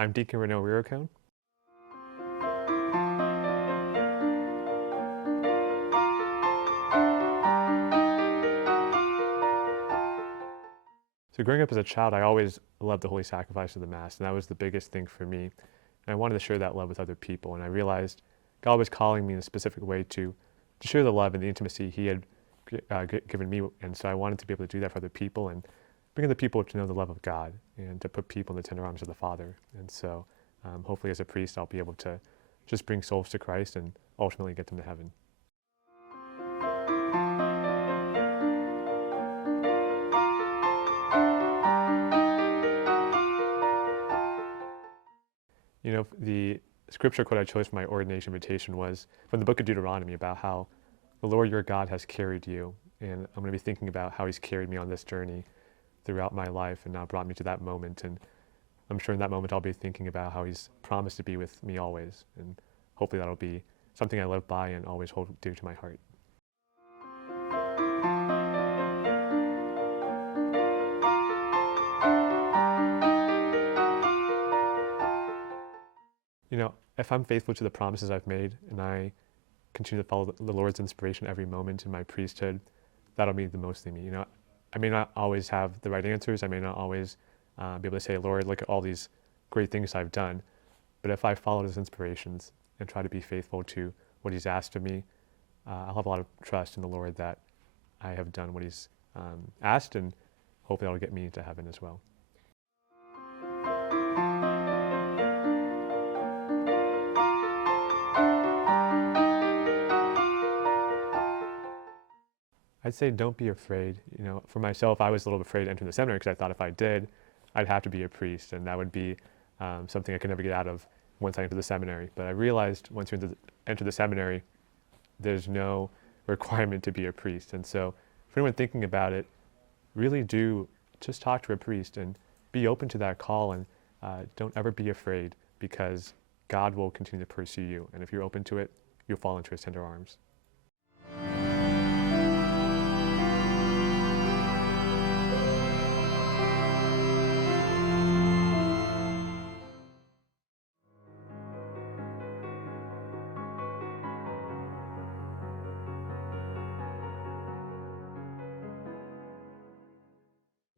I'm Deacon Ranil Weerackoon. So growing up as a child, I always loved the Holy Sacrifice of the Mass, and that was the biggest thing for me. And I wanted to share that love with other people, and I realized God was calling me in a specific way to share the love and the intimacy He had given me, and so I wanted to be able to do that for other people and bring other people to know the love of God and to put people in the tender arms of the Father. And so hopefully as a priest, I'll be able to just bring souls to Christ and ultimately get them to heaven. You know, the scripture quote I chose for my ordination invitation was from the book of Deuteronomy about how the Lord your God has carried you. And I'm going to be thinking about how He's carried me on this journey throughout my life and now brought me to that moment. And I'm sure in that moment I'll be thinking about how He's promised to be with me always. And hopefully that'll be something I live by and always hold dear to my heart. You know, if I'm faithful to the promises I've made and I continue to follow the Lord's inspiration every moment in my priesthood, that'll be the most in me. You know, I may not always have the right answers. I may not always be able to say, Lord, look at all these great things I've done. But if I follow His inspirations and try to be faithful to what He's asked of me, I'll have a lot of trust in the Lord that I have done what He's asked, and hopefully that'll get me to heaven as well. I'd say don't be afraid. You know, for myself, I was a little afraid entering the seminary because I thought if I did, I'd have to be a priest, and that would be something I could never get out of once I entered the seminary. But I realized once you enter the seminary, there's no requirement to be a priest. And so for anyone thinking about it, really do just talk to a priest and be open to that call, and don't ever be afraid, because God will continue to pursue you. And if you're open to it, you'll fall into His tender arms.